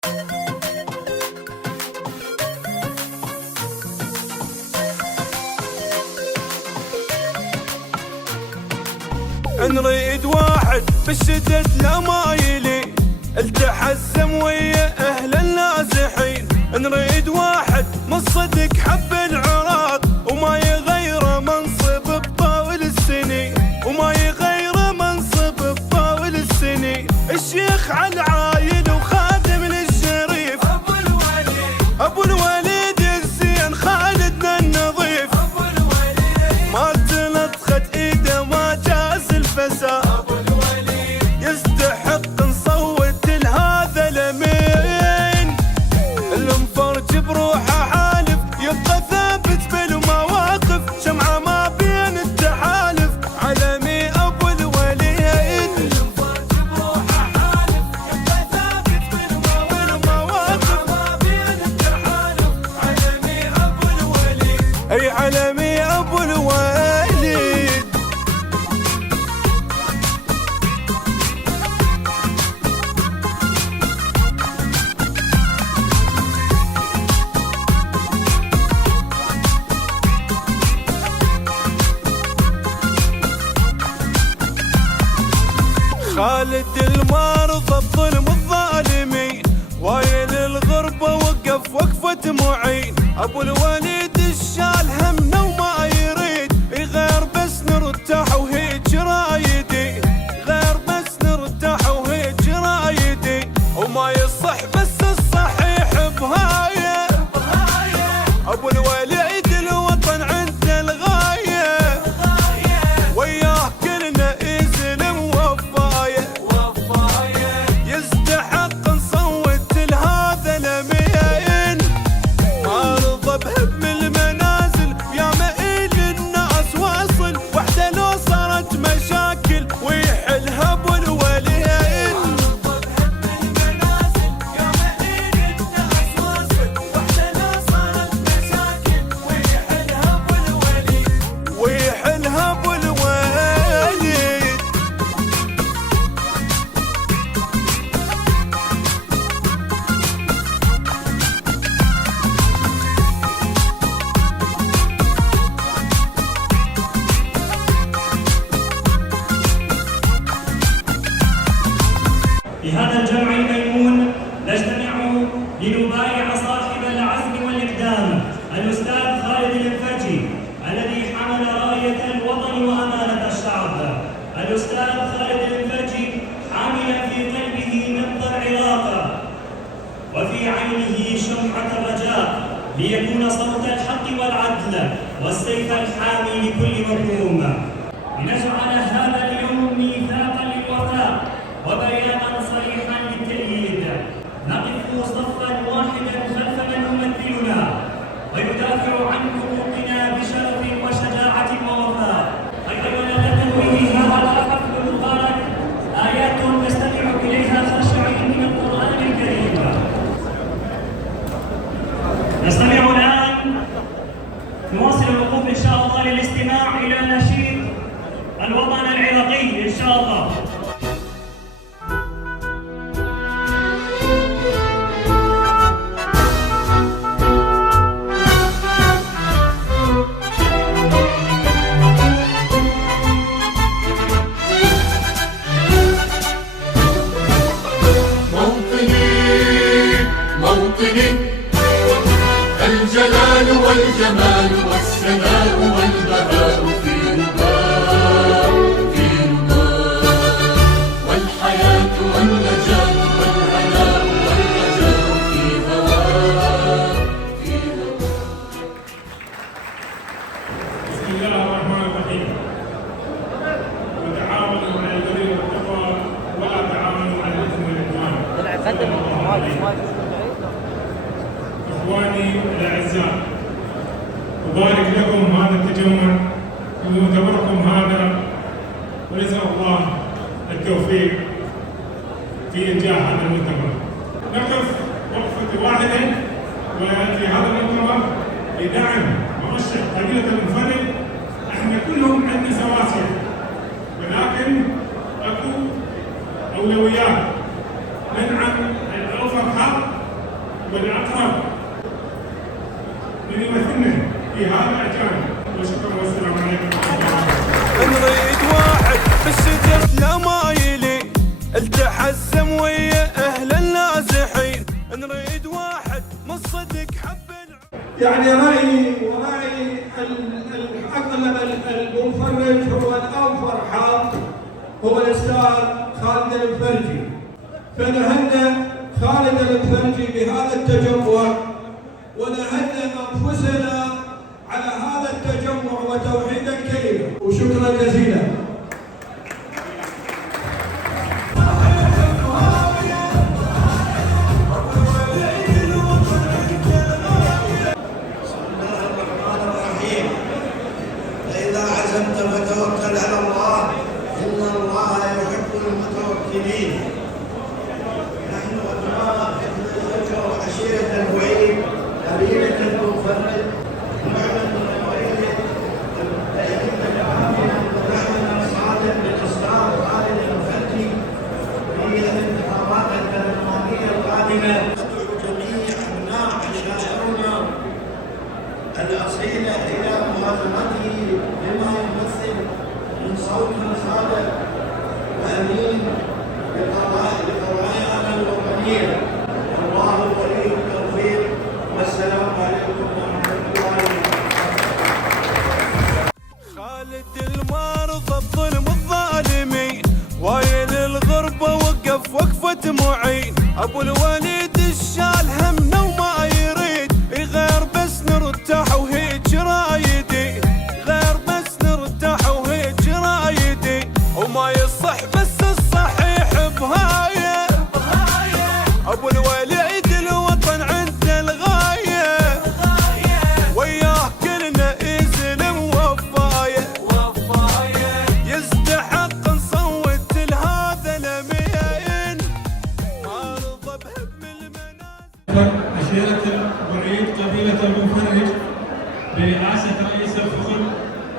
نريد واحد بالشدد لا مايلين، التحزم ويا اهل النازحين. نريد واحد من صدق حب العراق، وما يغير منصب بطاول السنين، وما يغير منصب بطاول السنين. الشيخ العايل وخادم للشريف، ابو الوليد الزين خالدنا النظيف. ما تلطخت ايده ما جاز الفساد، يستحق نصوت لهذا الامين. المفرج بروحه حالف يبقى ثابت بالمواقف، شمعه ما بين التحالف علمي ابو الوليد. المفرج بروحه حالف يبقى ثابت بالمواقف، ما بين التحالف علمي ابو الوليد. اي علمي ابو الوليد. خالد المرضى بظلم الظالمين، وايل الغربة وقف وقفة معين. ابو الوليد الشال همنا وما يريد يغير، بس نرتاح وهيج رايدين، غير بس نرتاح وهيج رايدين. وما يصح بس الصحيح بهاية، ابو الوليد الوطن عنده الغاية، وياه كلنا يزلم وفاية. يستحق نصوت لهذا الامين. مرضى بهدم المنازل يا مئيل الناس واصل، وحده لو صارت مشاكل ويحلها ابو الوليد. مرضى بهدم المنازل يا مئيل الناس واصل، وحده لو صارت مشاكل ويحلها ابو الوليد، ويحلها ابو الوليد. في هذا الجمع الميمون نجتمع لنبايع صاحب العزم والإقدام الأستاذ خالد الانفرجي، الذي حمل راية الوطن وأمانة الشعب. الأستاذ خالد الانفرجي حاملا في قلبه نبض العراق وفي عينه شمعة الرجاء، ليكون صوت الحق والعدل والسيف الحامي لكل مظلوم. لنجعل هذا اليوم ميثاقا للوفاء وبيانا صريحا للتأييد. نقف صفا واحدا خلف من يمثلنا ويدافع عن حقوقنا بشرف وشجاعة ووفاء. أيضا نتنوي هذا الحفل المبارك آيات نستمع إليها خاشعين من القرآن الكريم. نستمع الآن، نواصل الوقوف إن شاء الله للاستماع إلى نشيد الوطن العراقي إن شاء الله. موطني الجلال والجمال والسناء والبهاء في رضاه، في رضاه، والحياة والنجاة والهناء والرجاء في هواه، في هواه. بسم الله الرحمن الرحيم. وتعاونوا على البر والتقوى ولا تعاونوا على الاثم والعدوان. اخواني الاعزاء، أبارك لكم هذا التجمع ومؤتمركم هذا، ونسأل الله التوفيق في إنجاح هذا المؤتمر. نقف وقفة واحدة وفي هذا المؤتمر لدعم مرشح قبيلة المنفرد. احنا كلهم عندنا سواسية، ولكن اكو أولويات. ندعم الأوفر حق والأقرب من يمثلنا في هذا الجانب. وشكرا والسلام عليكم ورحمة الله. نريد واحد بالشجر لا مايلين التحزم ويا أهل النازحين. نريد واحد من صدق حب يعني رأيي أغلب المفرج هو الأوفر حظ هو الأستاذ خالد المفرجي، فنهنئ خالد المفرجي بهذا التجمع ونهنئ أنفسنا على هذا التجمع وتوحيد الكلمة، وشكرا جزيلا. فتوكل على الله إن الله يحب المتوكلين. نحن أبناء عشيرة الوعيد قبيلة المفرد نعمل من وعيد نحن صادق للإصرار خالد المفرجي في الانتخابات البرلمانية القادمة. أدعو جميع أبناء عشائرنا الأصيلة إلى موازنته بما يمثل من صوت صادق وأمين لقضايانا الوطنية. الله ولي التوفيق والسلام عليكم ورحمة الله وبركاته. خالد المرضى الظلم الظالمين وايل الغربة وقف وقفة معين. أبو الوليد الشال همنا وما يريد يغير بس نرتاح وهيج رايدي غير بس نرتاح وهيج رايدي وما يصح بس الصحيح بهاية. أبو الوليد الوطن عنده الغاية وياه كلنا يزلم وفاية يستحق نصوت لهذا الأمين ما رضى بهم المنازل. عشيرة الوعيد قبيلة المفرج برئاسة رئيس الفخر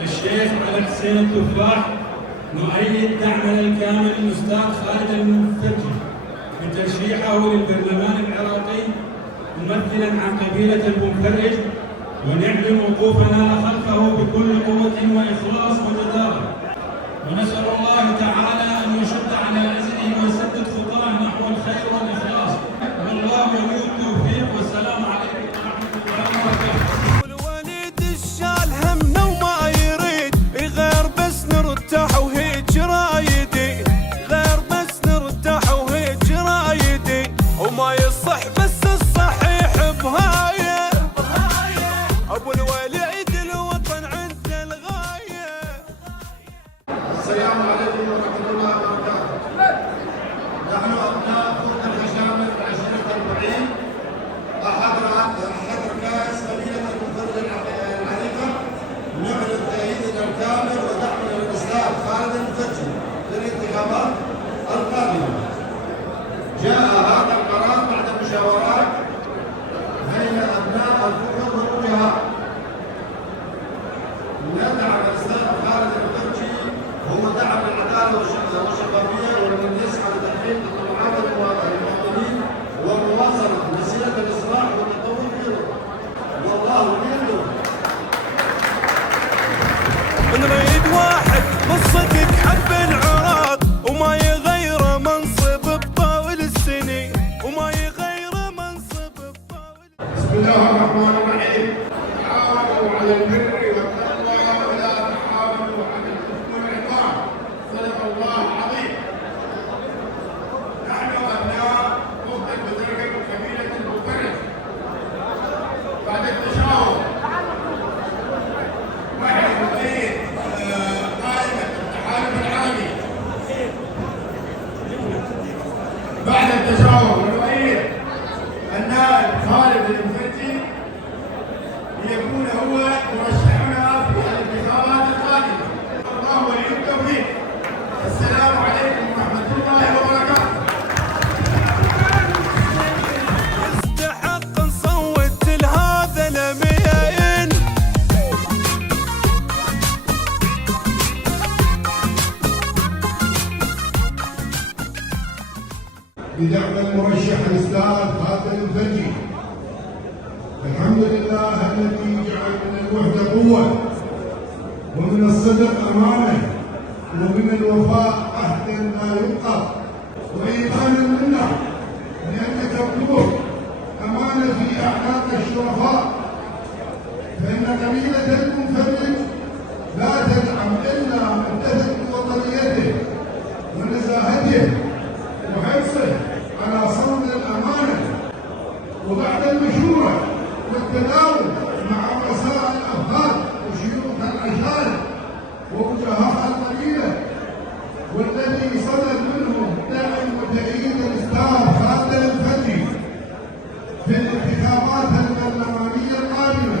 الشيخ علي حسين التفاح نؤيد دعمنا الكامل للأستاذ خالد المفرجي بترشيحه للبرلمان العراقي ممثلا عن قبيلة المفرج، ونعلن وقوفنا خلفه بكل قوة وإخلاص وجدارة، ونسأل الله تعالى أن يشد على أزره ويسدد خطاه نحو الخير والإخلاص، والله ولي التوفيق. والسلام عليكم ورحمة الله وبركاته. الوليد الشال همنا وما يريد يغير بس نرتاح وهيج رايدي غير بس نرتاح وهيج رايدي وما يصح بس الصحيح بهاية. أبو الوليد الوطن عنده الغاية. السلام عليكم ورحمة الله وبركاته. نحن أبناء فرقة الهشامر عشيرة الوعيد أحد ركائز قبيلة المفرج العريقة نعلن تأييدنا الكامل ودعمنا للأستاذ خالد المفرجي للانتخابات القادمة. جاء هذا القرار بعد مشاورات بين أبناء الفرق والوجهاء. ندعم الأستاذ خالد المفرجي هو دعم العدالة والشفافية والذي يسعى لتحقيق طموحات المواطنين ومواصلة مسيرة الإصلاح والتطور في الوطن. والله ولي. نريد واحد من صدق حب العراق وما يغير منصب بطاول السنين وما يغير منصب بطاول. بسم الله الرحمن الرحيم. تعاونوا على البر والتقوى ولا تعاونوا على الإثم والعقاب. صدق الله العظيم. نحن أبناء أخت المدرجة قبيلة المفرج بعد التشاور وحي رئيس قائمة التحالف العالمي. بعد التشاور نؤيد النائب خالد المفرجي ليكون هو مرشح والحمد لله الذي جعل من الوحدة قوة ومن الصدق أمانة ومن الوفاء عهدا لا ينقض وإيقانا منا لأنك تكون أمانة في أعناق الشرفاء فإن قبيلة المنفرد لا تدعم إلا من تثق بوطنيته ونزاهته وحرصه على صون الأمانة وبعد المشورة والتداول مع رؤساء الأفراد وشيوخ العشائر ووجهاء القبيلة والذي صدر منهم دعم وتأييد الأستاذ خالد الفرجي في الانتخابات البرلمانية القادمة.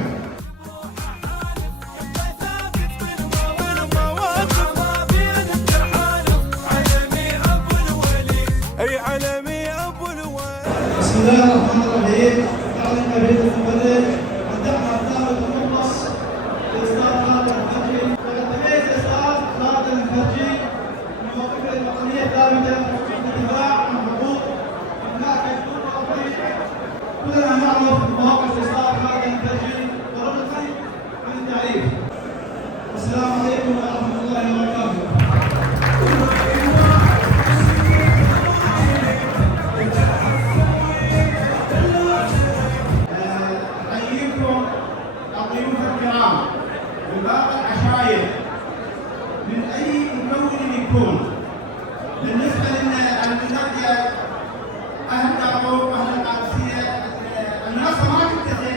بسم الله الرحمن الرحيم. أعلن قبيلة المفرج الدعم الثابت المخلص للأستاذ خالد الفرجي. وتميز الأستاذ خالد الفرجي بمواقفه الوطنية الثابتة في الدفاع عن حقوق أبناء الحقوق الوطنية. كلنا نعرف مواقف الأستاذ خالد الفرجي ورجل غني عن التعريف. السلام عليكم ورحمة الله وبركاته. الضيوف الكرام وباقي العشاير من اي مكون يكون. بالنسبه لنا المناديه اهل دارو واهل القادسيه المنصه ما تتسع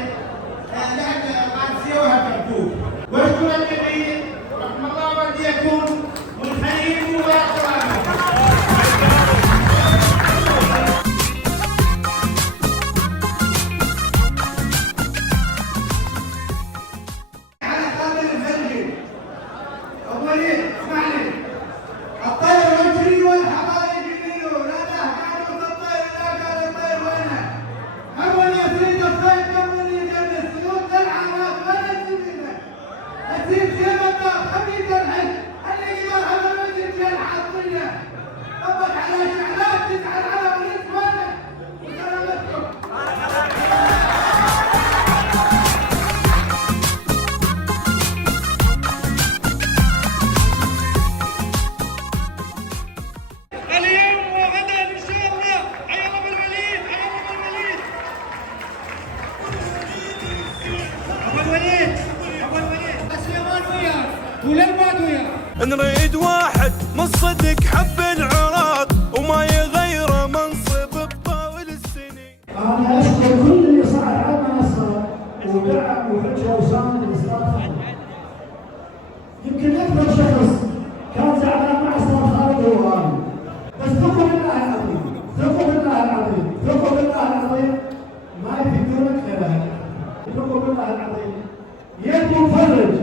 لان القادسيه واهل كركوك. واشكر الجميع رحم الله والديكم والخير والقران. نريد واحد من صدق حب العراق وما يغير منصب بطاول السنين. أنا أشكر كل اللي صعد على المنصة ودعم وحجة وساند الأستاذ خالد. يمكن أكثر شخص كان زعلان مع الأستاذ خالد هو أنا. بس ثقوا بالله العظيم، ثقوا بالله العظيم، ثقوا بالله العظيم ما يفيدونك غير هذا. ثقوا بالله العظيم. يد مفرج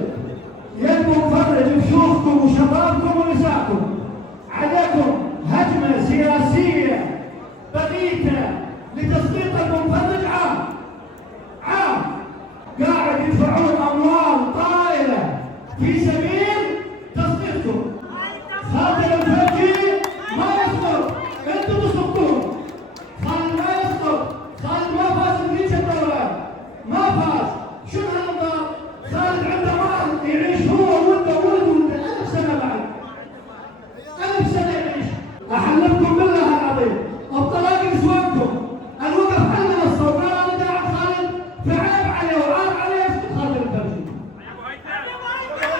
يد مفرج بشوفكم وشبابكم ونسائكم. عليكم هجمة سياسية بغيتة لتسقيط المنفرج عام قاعد يدفعون أموال طائلة في سبيل تسقيطكم. خالد الفرجي ما يسقط، انتم تسقطون. خالد ما يسقط، خالد ما فاز بذيك الدورة، ما فاز. شنو هالنظام؟ خالد عنده مال يعيش هو وولده وولده 1000 سنة بعد. 1000 سنة يعيش. أحلفكم بالله العظيم الطلاق نسوانكم الوقف على المنصة وقال أنا داعم خالد فعيب عليه وعاب عليه يسقط خالد الفرجي.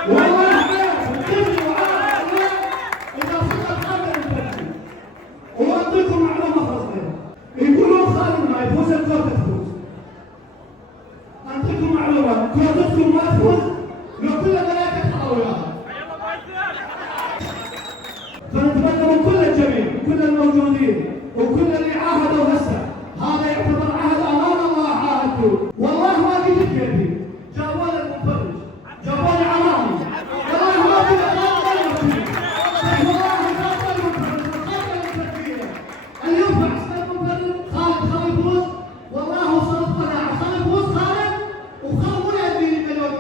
والله عيب تبني وعاب عليه إذا سقط خالد الفرجي. وأعطيكم معلومة خاصة يقولون خالد ما يفوز الكرة تفوز. أعطيكم معلومة كرتكم ما تفوز لو كل الملاك تحضروا وياها. فنتمنى من كل الجميع وكل الموجودين وكل اللي عاهدوا هسه هذا يعتبر عهد امام الله عاهدتوا. والله ما في تكفي جابوا لي المنفرج جابوا لي عمامي والله ما في اليوم في عسكر المنفرج خالد يفوز. والله صرف قناعه خالد يفوز خالد وخلوا 1 مليون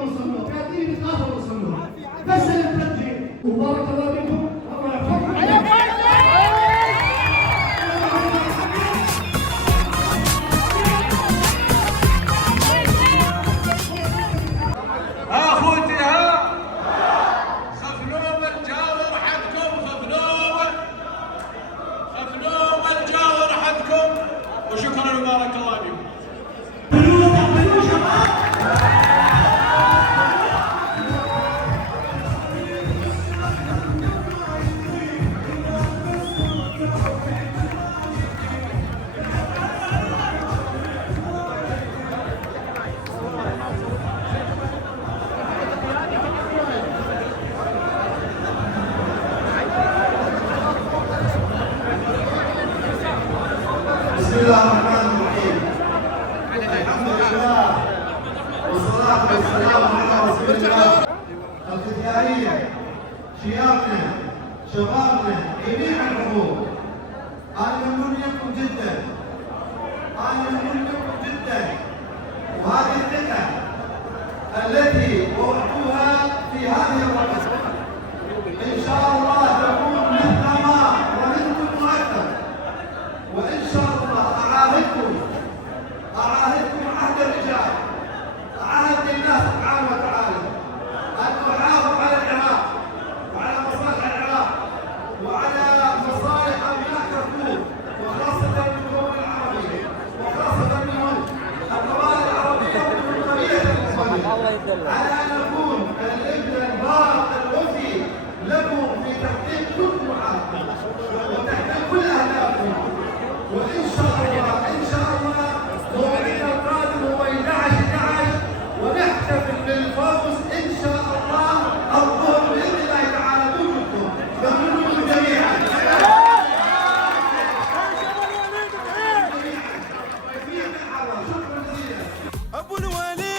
والصلاة والسلام على رسول الله. الختيارية، شيابنا، شبابنا، جميع العموم، أنا ممنون لكم جدا، أنا ممنون لكم جدا، وهذه الثقة التي وضعتوها في هذه الرقصة إن شاء الله تكون مثل ما ظننتم وأكثر، وإن شاء الله أعاهدكم عهد الرجال، عهد الله سبحانه وتعالى أن أحافظ على العراق وعلى مصالح العراق وعلى مصالح أبناء كركوك، وخاصة بالقوم العربية، وخاصة منهم القبائل العربية ومن قبيلة المصريين، على أن نكون الابن البار الوفي لكم في تحقيق كل طموحاتكم وتحقيق كل أهدافكم. وإن شاء الله موعدنا القادم هو 11/11 ونحتفل بالفوز إن شاء الله الظهر بإذن الله تعالى كلكم. ممنون لكم جميعا. ابو الوليد